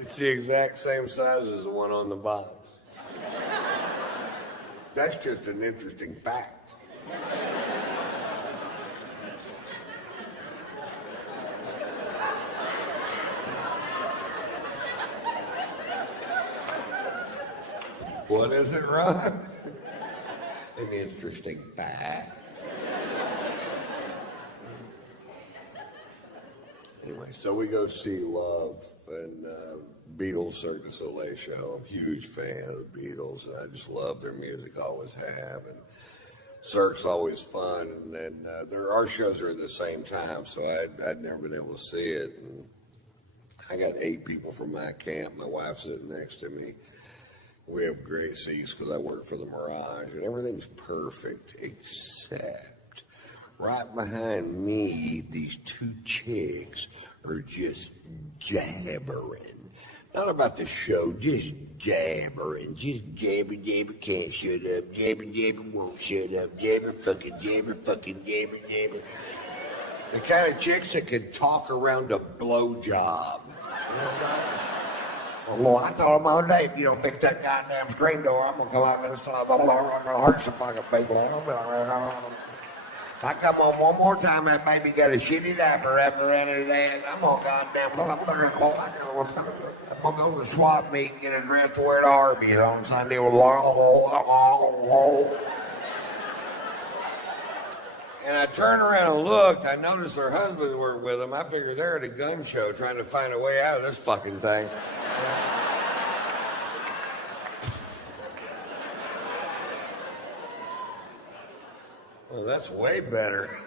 It's the exact same size as the one on the bottom. That's just an interesting fact. What is it, Ron? An interesting fact. Anyway, so we go see Love and Beatles Cirque du Soleil show. I'm a huge fan of the Beatles, and I just love their music, always have. And Cirque's always fun, and our shows are at the same time, so I'd never been able to see it. And I got 8 people from my camp. My wife's sitting next to me. We have great seats because I work for the Mirage, and everything's perfect except right behind me, these 2 chicks are just jabbering. Not about the show, just jabbering. Just jabber, jabber, can't shut up. Jabber, jabber, won't shut up. Jabber, fucking jabber, jabber. The kind of chicks that can talk around a blowjob. Well, I told him all day, if you don't fix that goddamn screen door, I'm going to come out and I'm going to hurt some fucking people. If I come on one more time, that baby got a shitty diaper wrapped around his ass, I'm going to go to the swap meet and get a dress to wear to Arby's on Sunday. And I turned around and looked. I noticed her husband worked with them. I figured they're at a gun show trying to find a way out of this fucking thing. Well, that's way better.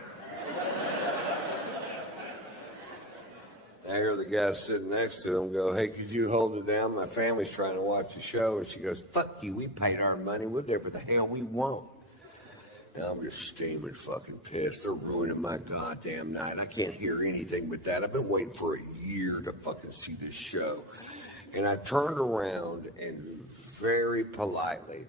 I hear the guy sitting next to him go, hey, could you hold it down? My family's trying to watch the show. And she goes, fuck you, we paid our money. We'll do whatever the hell we want. And I'm just steaming fucking pissed. They're ruining my goddamn night. I can't hear anything but that. I've been waiting for a year to fucking see this show. And I turned around and very politely,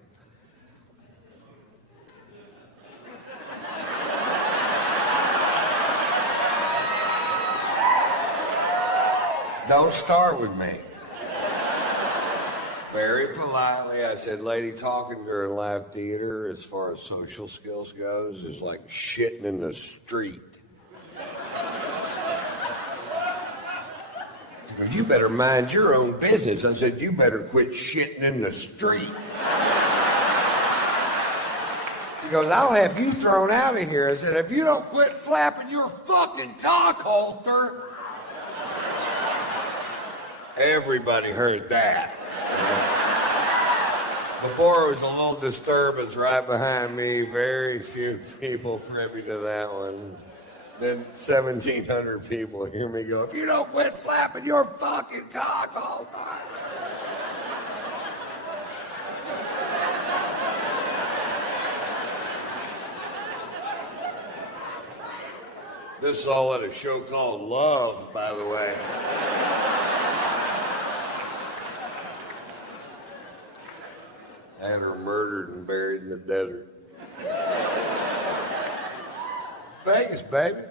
don't start with me. Very politely, I said, lady, talking during live theater as far as social skills goes is like shitting in the street. You better mind your own business. I said, you better quit shitting in the street. He goes, I'll have you thrown out of here. I said, if you don't quit flapping your fucking cock holster. Everybody heard that. Before, it was a little disturbance right behind me. Very few people privy to that one. Then 1,700 people hear me go, if you don't quit flapping your fucking cock all time. This is all at a show called Love, by the way. I had her murdered and buried in the desert. Vegas, baby.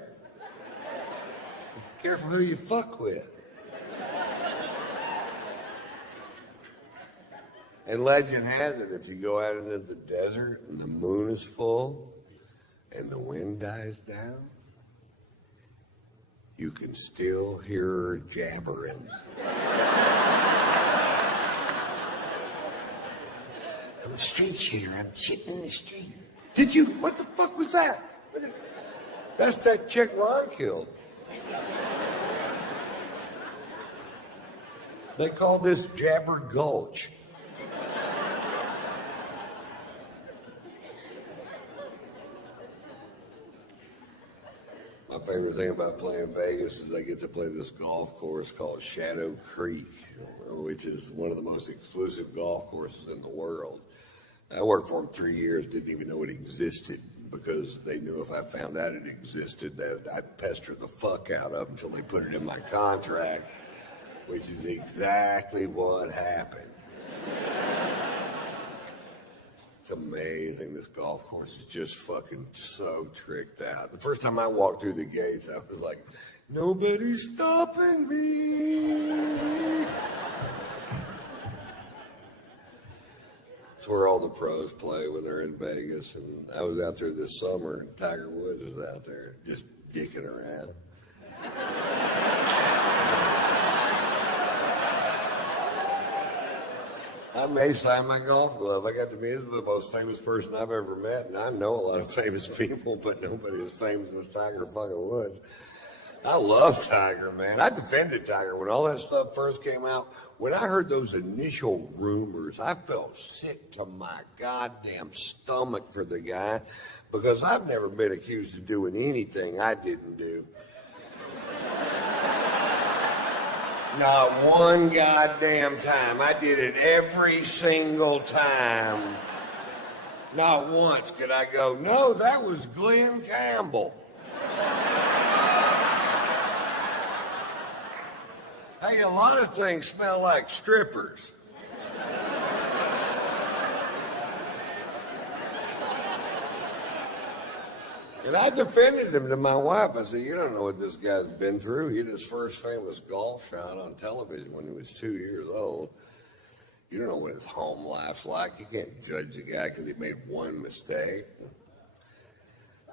Careful who you fuck with. And legend has it, if you go out into the desert and the moon is full and the wind dies down, you can still hear her jabbering. I'm a street cheater. I'm shitting in the street. Did you? What the fuck was that? That's that chick Ron killed. They call this Jabber Gulch. My favorite thing about playing Vegas is I get to play this golf course called Shadow Creek, which is one of the most exclusive golf courses in the world. I worked for them 3 years, didn't even know it existed because they knew if I found out it existed that I'd pester the fuck out of them until they put it in my contract, which is exactly what happened. It's amazing. This golf course is just fucking so tricked out. The first time I walked through the gates, I was like, nobody's stopping me. It's where all the pros play when they're in Vegas. And I was out there this summer, and Tiger Woods was out there just dicking around. I may sign my golf glove. I got to meet the most famous person I've ever met, and I know a lot of famous people, but nobody as famous as Tiger fucking Woods. I love Tiger, man. I defended Tiger when all that stuff first came out. When I heard those initial rumors, I felt sick to my goddamn stomach for the guy because I've never been accused of doing anything I didn't do. Not one goddamn time. I did it every single time. Not once could I go, no, that was Glenn Campbell. Hey, a lot of things smell like strippers. And I defended him to my wife. I said, you don't know what this guy's been through. He had his first famous golf shot on television when he was 2 years old. You don't know what his home life's like. You can't judge the guy because he made one mistake.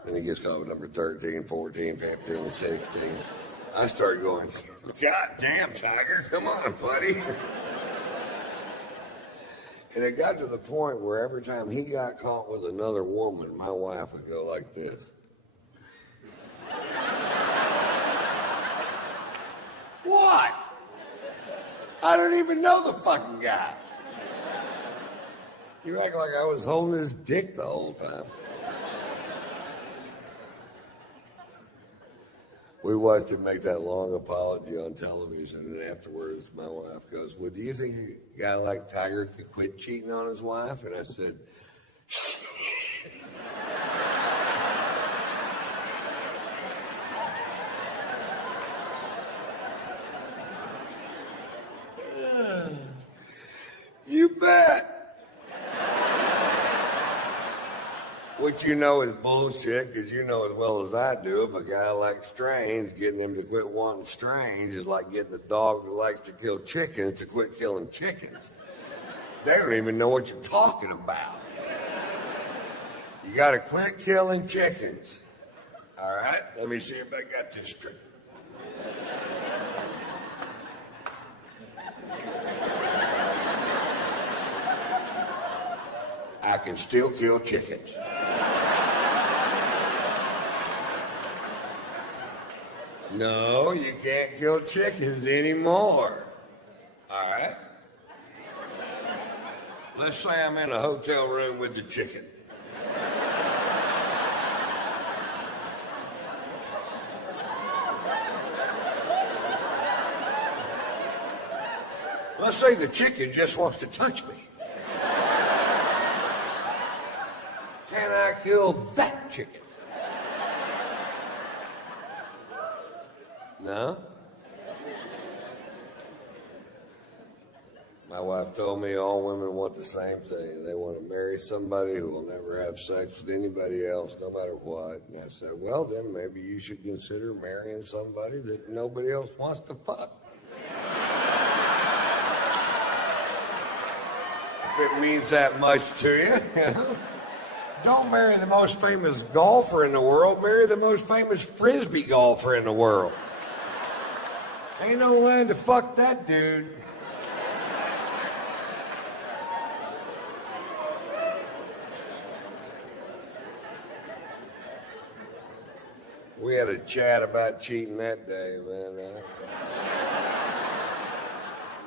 Then he gets caught with number 13, 14, 15, 16. I started going, God damn, Tiger, come on, buddy. And it got to the point where every time he got caught with another woman, my wife would go like this. What? I don't even know the fucking guy. You act like I was holding his dick the whole time. We watched him make that long apology on television, and afterwards my wife goes, well, do you think a guy like Tiger could quit cheating on his wife? And I said, you bet. Which you know is bullshit, because you know as well as I do, if a guy like Strange, getting him to quit wanting Strange is like getting a dog that likes to kill chickens to quit killing chickens. They don't even know what you're talking about. You got to quit killing chickens. All right? Let me see if I got this straight. I can still kill chickens. No, you can't kill chickens anymore. All right? Let's say I'm in a hotel room with the chicken. Let's say the chicken just wants to touch me. Can I kill that chicken? No? My wife told me all women want the same thing. They want to marry somebody who will never have sex with anybody else, no matter what. And I said, well, then maybe you should consider marrying somebody that nobody else wants to fuck. If it means that much to you. Don't marry the most famous golfer in the world. Marry the most famous frisbee golfer in the world. Ain't no land to fuck that dude. We had a chat about cheating that day, man.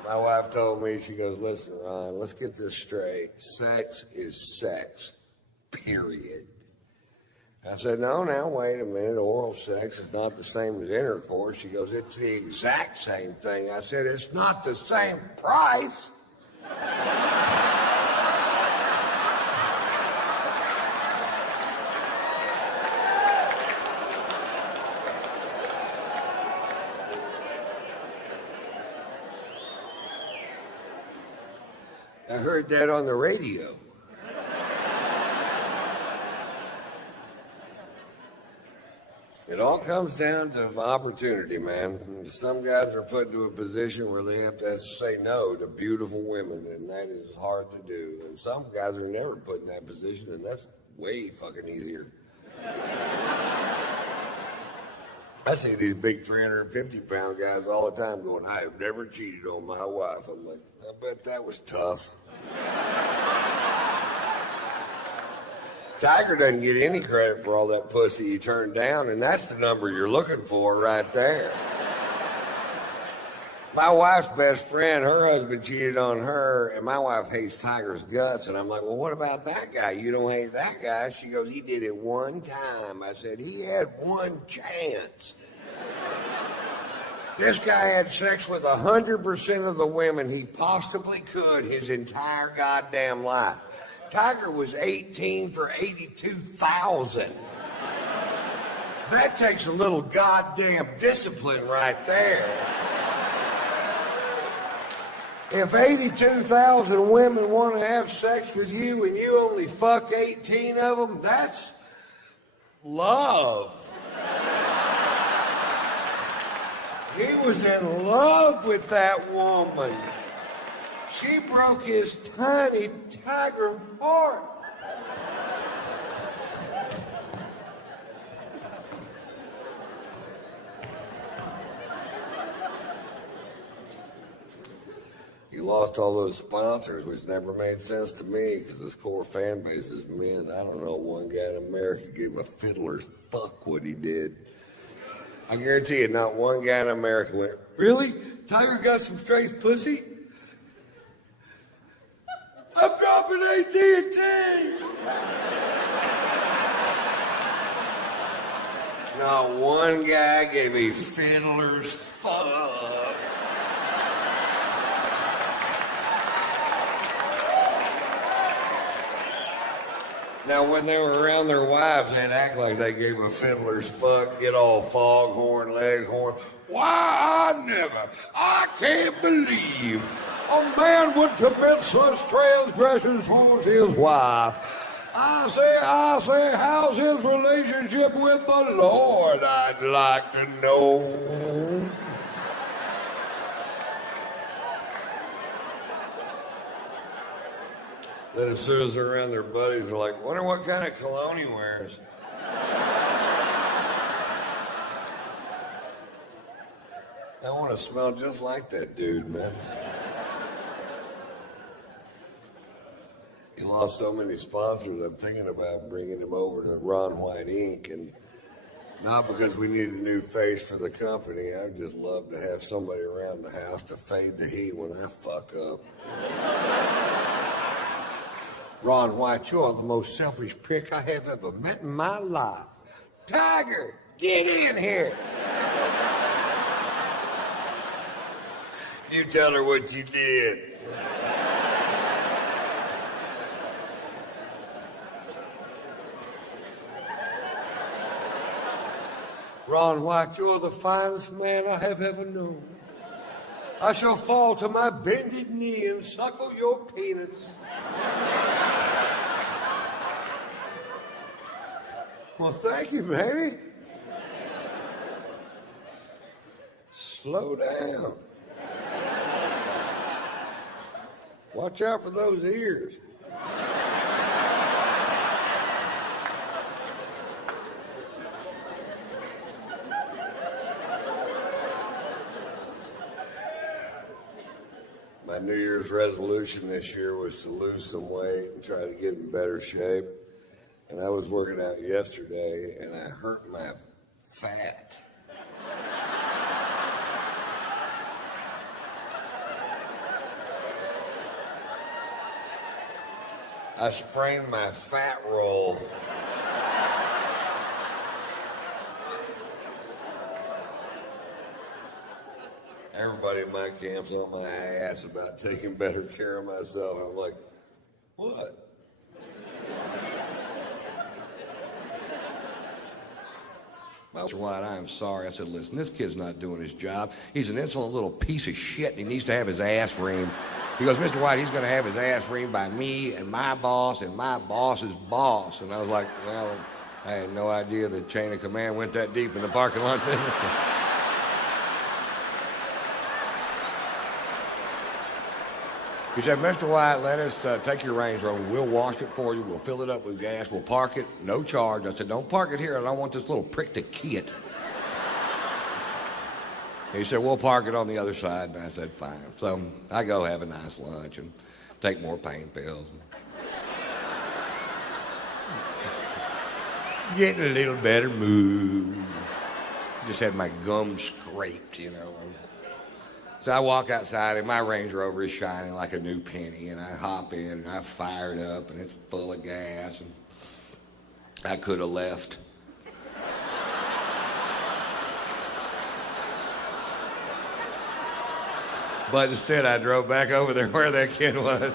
My wife told me, she goes, listen, Ron, let's get this straight. Sex is sex, period. I said, no, now, wait a minute. Oral sex is not the same as intercourse. She goes, it's the exact same thing. I said, it's not the same price. I heard that on the radio. It all comes down to opportunity, man. Some guys are put into a position where they have to say no to beautiful women, and that is hard to do. And some guys are never put in that position, and that's way fucking easier. I see these big 350-pound guys all the time going, I have never cheated on my wife. I'm like, I bet that was tough. Tiger doesn't get any credit for all that pussy he turned down, and that's the number you're looking for right there. My wife's best friend, her husband cheated on her, and my wife hates Tiger's guts. And I'm like, well, what about that guy? You don't hate that guy? She goes, he did it one time. I said, he had one chance. This guy had sex with 100% of the women he possibly could his entire goddamn life. Tiger was 18 for 82,000. That takes a little goddamn discipline right there. If 82,000 women want to have sex with you and you only fuck 18 of them, that's love. He was in love with that woman. She broke his tiny tiger heart. You lost all those sponsors, which never made sense to me because this core fan base is men. I don't know one guy in America gave him a fiddler's fuck what he did. I guarantee you, not one guy in America went, really? Tiger got some straight pussy? I'm dropping AT&T! Not one guy gave a fiddler's fuck. Now, when they were around their wives, they'd act like they gave a fiddler's fuck, get all foghorn, leghorn. Why, I can't believe a man would commit such transgressions towards his wife. I say, how's his relationship with the Lord? I'd like to know. Then as soon as they're around their buddies, they're like, wonder what kind of cologne he wears. I want to smell just like that dude, man. He lost so many sponsors, I'm thinking about bringing him over to Ron White Inc. And not because we need a new face for the company. I'd just love to have somebody around the house to fade the heat when I fuck up. Ron White, you're the most selfish prick I have ever met in my life. Tiger, get in here. You tell her what you did. Ron White, you're the finest man I have ever known. I shall fall to my bended knee and suckle your penis. Well, thank you, baby. Slow down. Watch out for those ears. My New Year's resolution this year was to lose some weight and try to get in better shape. And I was working out yesterday, and I hurt my fat. I sprained my fat roll. Everybody in my camp's on my ass about taking better care of myself. I'm like, what? Mr. White, I am sorry. I said, listen, this kid's not doing his job. He's an insolent little piece of shit, and he needs to have his ass reamed. He goes, Mr. White, he's going to have his ass reamed by me and my boss and my boss's boss. And I was like, well, I had no idea the chain of command went that deep in the parking lot. He said, Mr. White, let us take your Range Rover. We'll wash it for you. We'll fill it up with gas. We'll park it, no charge. I said, don't park it here. I don't want this little prick to key it. He said, we'll park it on the other side. And I said, fine. So I go have a nice lunch and take more pain pills. Getting a little better mood. Just had my gums scraped, you know. So I walk outside and my Range Rover is shining like a new penny, and I hop in and I fire it up and it's full of gas, and I could have left. But instead I drove back over there where that kid was.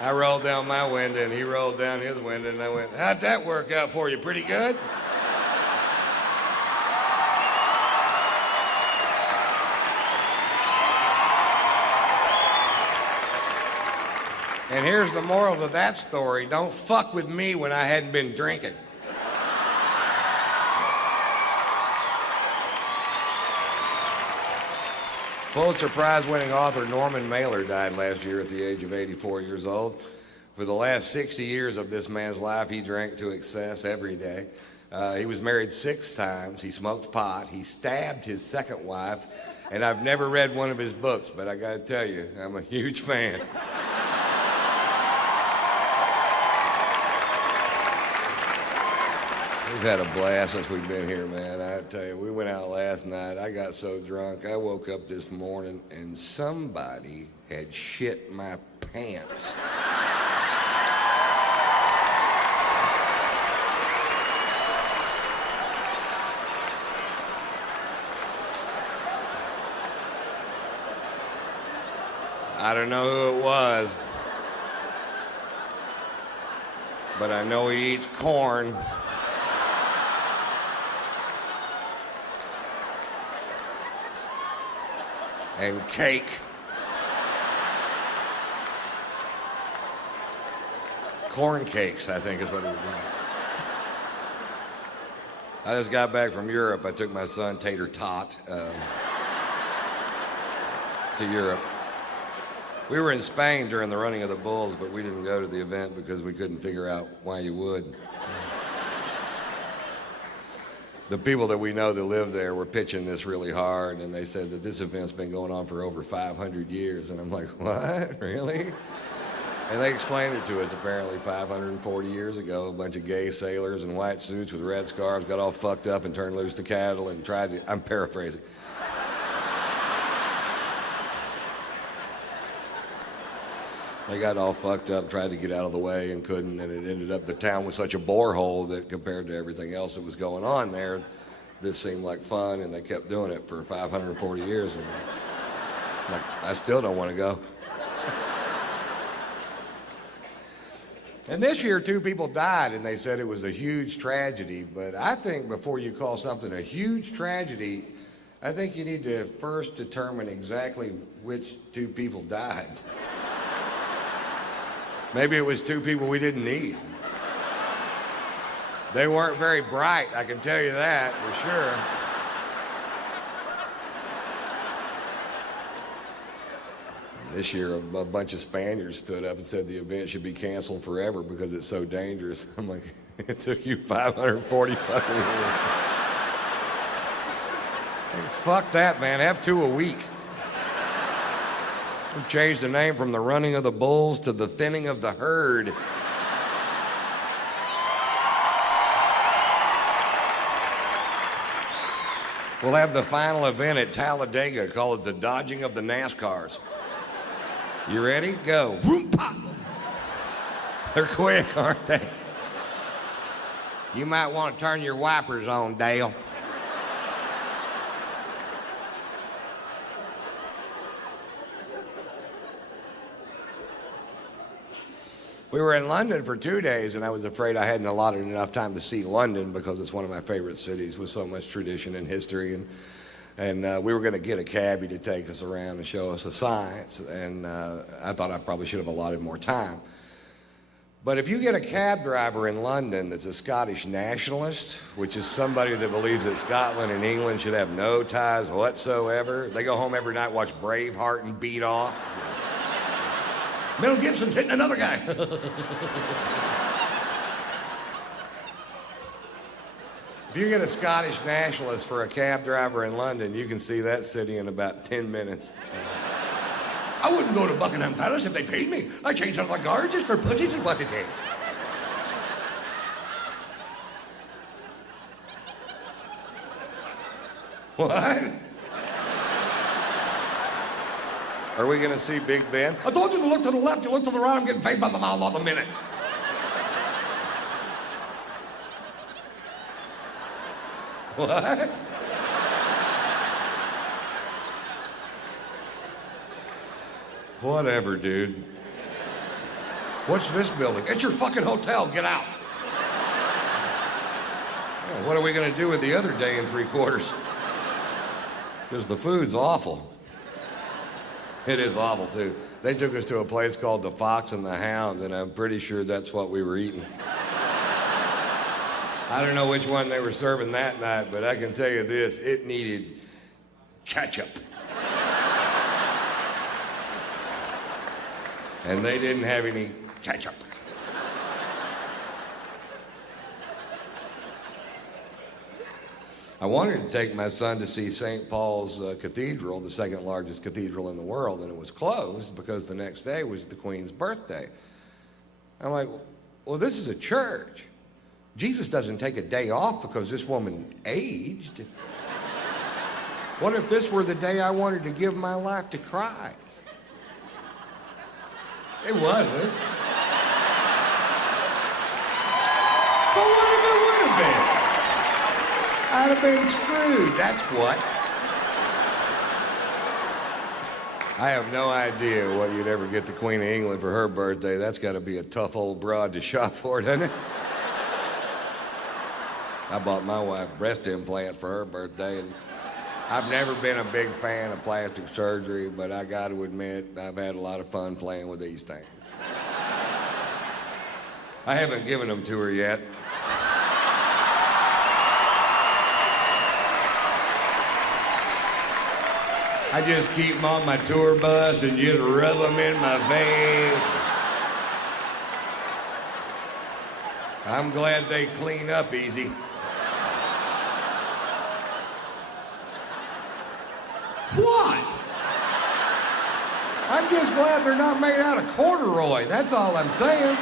I rolled down my window and he rolled down his window, and I went, how'd that work out for you? Pretty good? And here's the moral of that story. Don't fuck with me when I hadn't been drinking. Pulitzer Prize-winning author Norman Mailer died last year at the age of 84 years old. For the last 60 years of this man's life, he drank to excess every day. He was married 6 times. He smoked pot. He stabbed his second wife. And I've never read one of his books, but I got to tell you, I'm a huge fan. We've had a blast since we've been here, man. I tell you, we went out last night. I got so drunk. I woke up this morning and somebody had shit my pants. I don't know who it was, but I know he eats corn. And cake. Corn cakes, I think is what it was. I just got back from Europe. I took my son Tater Tot to Europe. We were in Spain during the running of the bulls, but we didn't go to the event because we couldn't figure out why you would. The people that we know that live there were pitching this really hard, and they said that this event's been going on for over 500 years. And I'm like, what? Really? And they explained it to us. Apparently 540 years ago, a bunch of gay sailors in white suits with red scarves got all fucked up and turned loose the cattle and tried to, I'm paraphrasing. They got all fucked up, tried to get out of the way and couldn't, and it ended up, the town was such a borehole that compared to everything else that was going on there, this seemed like fun, and they kept doing it for 540 years. And like, I still don't want to go. And this year, 2 people died, and they said it was a huge tragedy. But I think before you call something a huge tragedy, I think you need to first determine exactly which 2 people died. Maybe it was 2 people we didn't need. They weren't very bright, I can tell you that for sure. This year, a bunch of Spaniards stood up and said the event should be canceled forever because it's so dangerous. I'm like, it took you 540 fucking years. Hey, fuck that, man. Have 2 a week. We changed the name from the running of the bulls to the thinning of the herd. We'll have the final event at Talladega, call it the dodging of the NASCARs. You ready? Go. Vroom, pop. They're quick, aren't they? You might want to turn your wipers on, Dale. We were in London for 2 days, and I was afraid I hadn't allotted enough time to see London because it's one of my favorite cities with so much tradition and history. And we were going to get a cabbie to take us around and show us the sights, and I thought I probably should have allotted more time. But if you get a cab driver in London that's a Scottish nationalist, which is somebody that believes that Scotland and England should have no ties whatsoever, they go home every night, watch Braveheart and beat off. Mel Gibson's hitting another guy. If you get a Scottish nationalist for a cab driver in London, you can see that city in about 10 minutes. I wouldn't go to Buckingham Palace if they paid me. I changed all my guards just for pussies and what it is. What? Are we going to see Big Ben? I told you to look to the left, you look to the right, I'm getting paid by the mile on the minute. What? Whatever, dude. What's this building? It's your fucking hotel. Get out. Well, what are we going to do with the other day and 3/4? Because the food's awful. It is awful, too. They took us to a place called the Fox and the Hound, and I'm pretty sure that's what we were eating. I don't know which one they were serving that night, but I can tell you this, it needed ketchup. And they didn't have any ketchup. I wanted to take my son to see St. Paul's Cathedral, the second largest cathedral in the world, and it was closed because the next day was the Queen's birthday. I'm like, well, this is a church. Jesus doesn't take a day off because this woman aged. What if this were the day I wanted to give my life to Christ? It wasn't. But what if it would have been? I'd have been screwed, that's what. I have no idea what you'd ever get the Queen of England for her birthday. That's got to be a tough old broad to shop for, doesn't it? I bought my wife a breast implant for her birthday, and I've never been a big fan of plastic surgery, but I got to admit, I've had a lot of fun playing with these things. I haven't given them to her yet. I just keep them on my tour bus and just rub them in my face. I'm glad they clean up easy. What? I'm just glad they're not made out of corduroy. That's all I'm saying.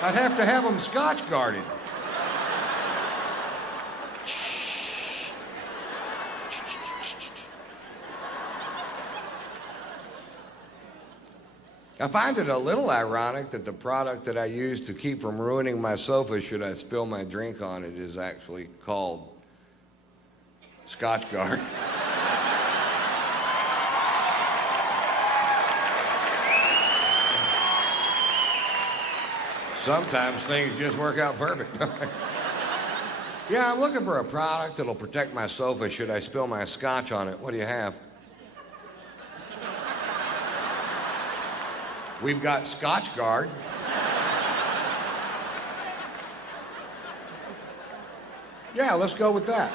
I'd have to have them Scotch guarded. I find it a little ironic that the product that I use to keep from ruining my sofa should I spill my drink on it is actually called Scotch Guard. Sometimes things just work out perfect. Yeah, I'm looking for a product that'll protect my sofa should I spill my scotch on it. What do you have? We've got Scotch Guard. Yeah, let's go with that.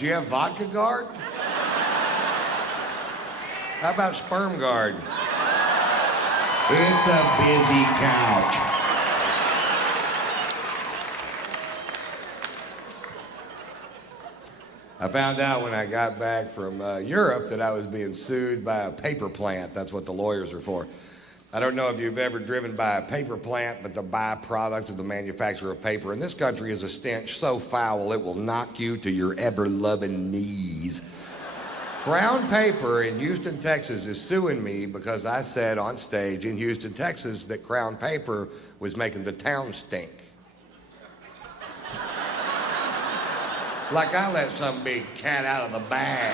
Do you have Vodka Guard? How about Sperm Guard? It's a busy couch. I found out when I got back from Europe that I was being sued by a paper plant. That's what the lawyers are for. I don't know if you've ever driven by a paper plant, but the byproduct of the manufacture of paper in this country is a stench so foul it will knock you to your ever-loving knees. Crown Paper in Houston, Texas is suing me because I said on stage in Houston, Texas that Crown Paper was making the town stink. Like I let some big cat out of the bag.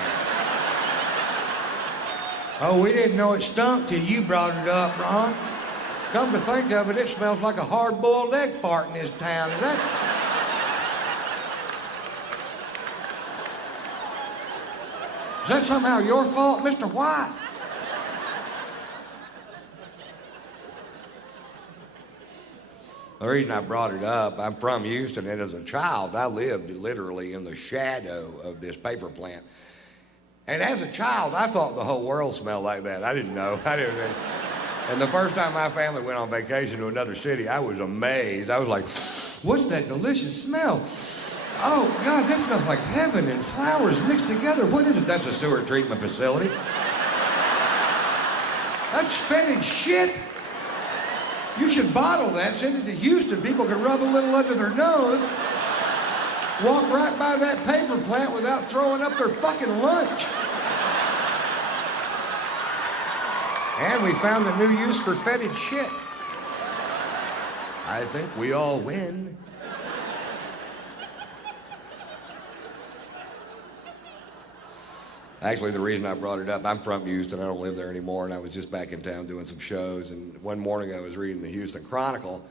Oh, we didn't know it stunk till you brought it up, Ron. Come to think of it, it smells like a hard-boiled egg fart in this town. Is that somehow your fault, Mr. White? The reason I brought it up, I'm from Houston, and as a child, I lived literally in the shadow of this paper plant. And as a child, I thought the whole world smelled like that. I didn't know. And the first time my family went on vacation to another city, I was amazed. I was like, what's that delicious smell? Oh, God, that smells like heaven and flowers mixed together. What is it? That's a sewer treatment facility. That's fetid shit. You should bottle that, send it to Houston. People can rub a little under their nose, walk right by that paper plant without throwing up their fucking lunch. And we found a new use for fetid shit. I think we all win. Actually, the reason I brought it up, I'm from Houston. I don't live there anymore, and I was just back in town doing some shows. And one morning I was reading the Houston Chronicle,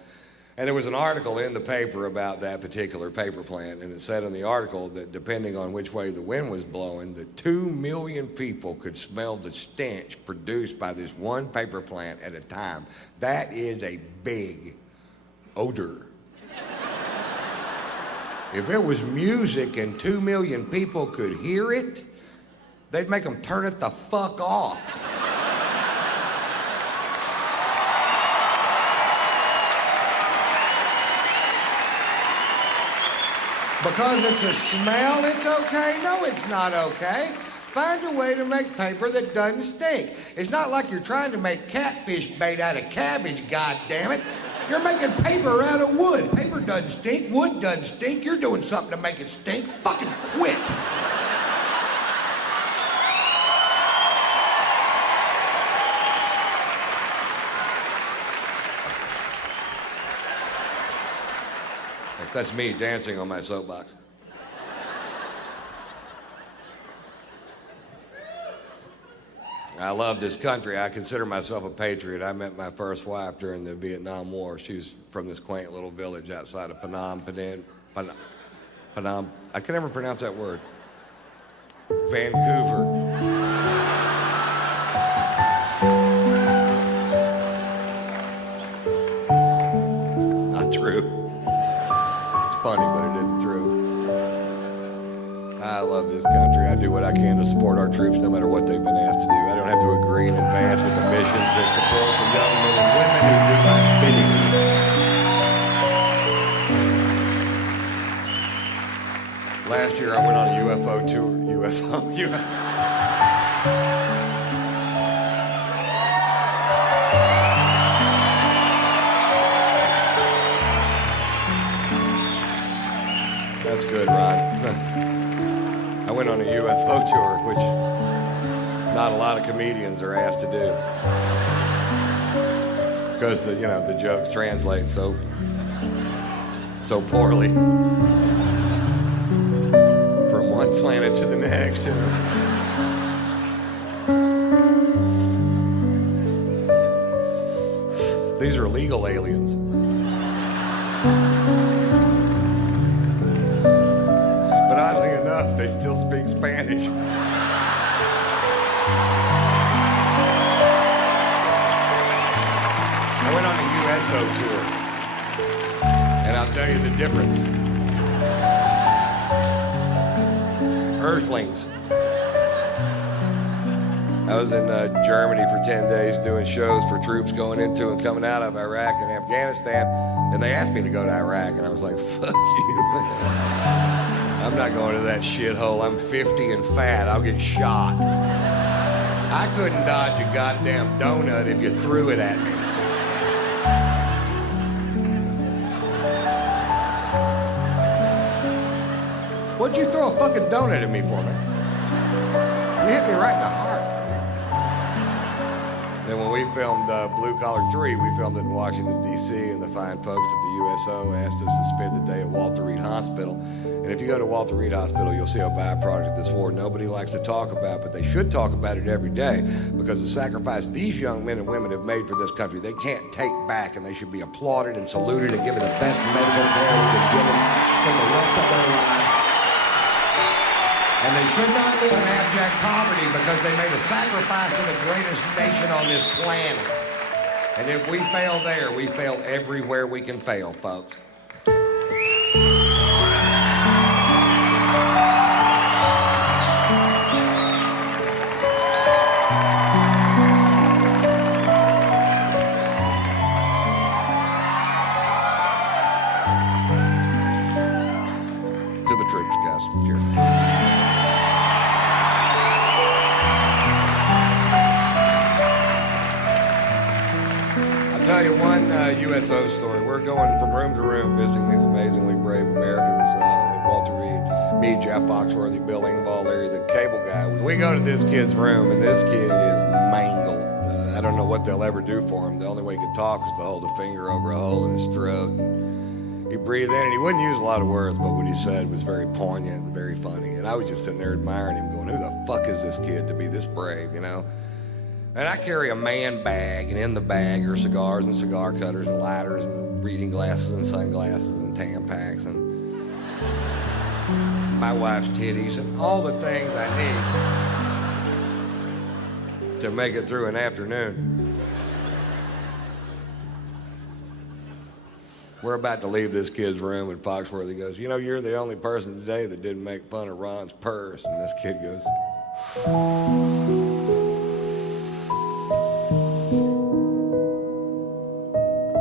and there was an article in the paper about that particular paper plant, and it said in the article that depending on which way the wind was blowing, that 2 million people could smell the stench produced by this one paper plant at a time. That is a big odor. If it was music and 2 million people could hear it, they'd make them turn it the fuck off. Because it's a smell, it's okay? No, it's not okay. Find a way to make paper that doesn't stink. It's not like you're trying to make catfish bait out of cabbage, goddammit. You're making paper out of wood. Paper doesn't stink, wood doesn't stink. You're doing something to make it stink. Fucking quit. That's me dancing on my soapbox. I love this country. I consider myself a patriot. I met my first wife during the Vietnam War. She was from this quaint little village outside of Phnom Penh. I can never pronounce that word. Vancouver. It's not true. Funny, but it isn't true. I love this country. I do what I can to support our troops no matter what they've been asked to do. I don't have to agree in advance with the missions that support the young men and women who do my bidding. Last year I went on a UFO tour. That's good, Ron. I went on a UFO tour, which not a lot of comedians are asked to do. Because the jokes translate so poorly from one planet to the next. These are legal aliens. But oddly enough, they still speak Spanish. I went on a USO tour, and I'll tell you the difference. Earthlings. I was in Germany for 10 days doing shows for troops going into and coming out of Iraq and Afghanistan, and they asked me to go to Iraq, and I was like, fuck you. I'm not going to that shithole. I'm 50 and fat. I'll get shot. I couldn't dodge a goddamn donut if you threw it at me. What'd you throw a fucking donut at me for, man? You hit me right in the heart. Then when we filmed Blue Collar 3, we filmed it in Washington, D.C., and the fine folks at the USO asked us to spend the day at Walter Reed Hospital. And if you go to Walter Reed Hospital, you'll see a byproduct of this war nobody likes to talk about, but they should talk about it every day, because the sacrifice these young men and women have made for this country, they can't take back, and they should be applauded and saluted and given the best medical care we can give them for the rest of their lives. And they should not live in abject poverty because they made a sacrifice to the greatest nation on this planet. And if we fail there, we fail everywhere we can fail, folks. To the troops, guys. Cheers. I'll tell you one USO story. We're going from room to room visiting these amazingly brave Americans at Walter Reed. Me, Jeff Foxworthy, Bill Engvall, Larry, the cable guy. We go to this kid's room, and this kid is mangled. I don't know what they'll ever do for him. The only way he could talk was to hold a finger over a hole in his throat. He'd breathe in, and he wouldn't use a lot of words, but what he said was very poignant and very funny. And I was just sitting there admiring him, going, who the fuck is this kid to be this brave, you know? And I carry a man bag, and in the bag are cigars and cigar cutters and lighters and reading glasses and sunglasses and Tampax and my wife's titties and all the things I need to make it through an afternoon. We're about to leave this kid's room, and Foxworthy goes, you know, you're the only person today that didn't make fun of Ron's purse. And this kid goes,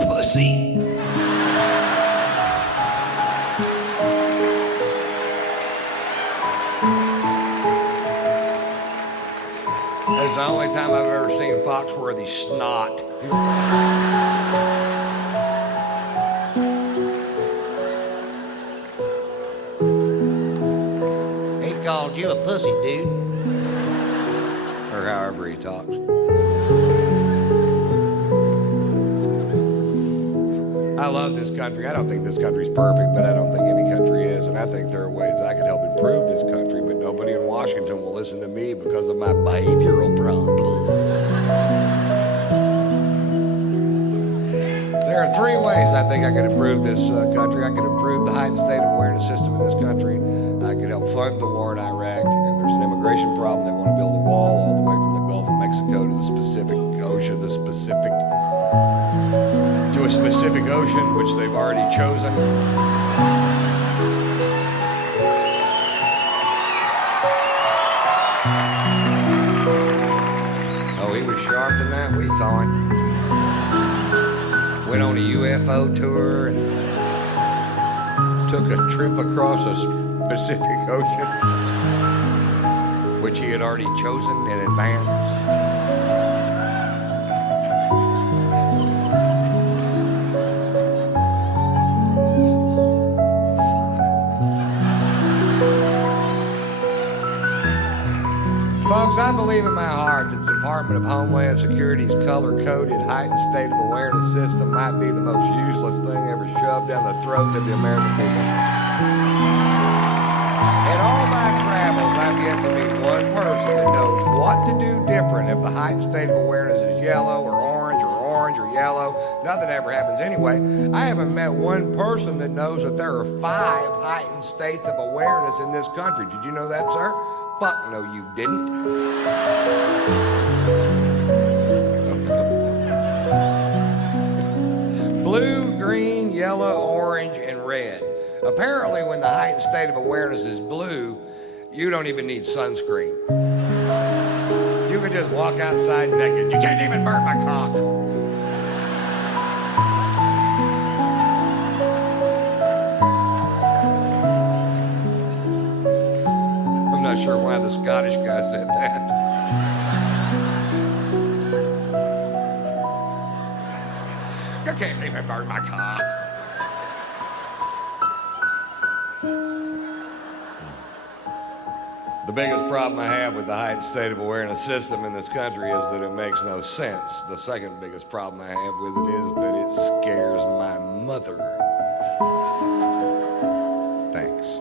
pussy. That's the only time I've ever seen Foxworthy snot. Called you a pussy, dude. Or however he talks. I love this country. I don't think this country's perfect, but I don't think any country is. And I think there are ways I could help improve this country, but nobody in Washington will listen to me because of my behavioral problem. There are three ways I think I could improve this country. I could improve the heightened state of awareness system in this country. I could help fund the war in Iraq, and there's an immigration problem. They want to build a wall all the way from the Gulf of Mexico to the Pacific Ocean, to a specific ocean, which they've already chosen. Oh, he was sharp than that. We saw him. Went on a UFO tour and took a trip across a Pacific Ocean, which he had already chosen in advance. Folks, I believe in my heart that the Department of Homeland Security's color-coded heightened state of awareness system might be the most useless thing ever shoved down the throats of the American people. In all my travels, I've yet to meet one person that knows what to do different if the heightened state of awareness is yellow or orange or yellow. Nothing ever happens anyway. I haven't met one person that knows that there are 5 heightened states of awareness in this country. Did you know that, sir? Fuck no, you didn't. Blue, green, yellow, orange, and red. Apparently, when the heightened state of awareness is blue, you don't even need sunscreen. You can just walk outside naked. You can't even burn my cock. I'm not sure why the Scottish guy said that. You can't even burn my cock. The biggest problem I have with the heightened state of awareness system in this country is that it makes no sense. The second biggest problem I have with it is that it scares my mother. Thanks.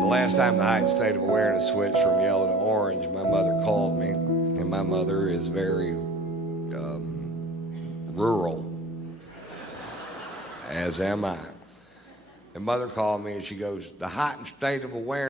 The last time the heightened state of awareness switched from yellow to orange, my mother called me, and my mother is very rural, as am I. And mother called me and she goes, the heightened state of awareness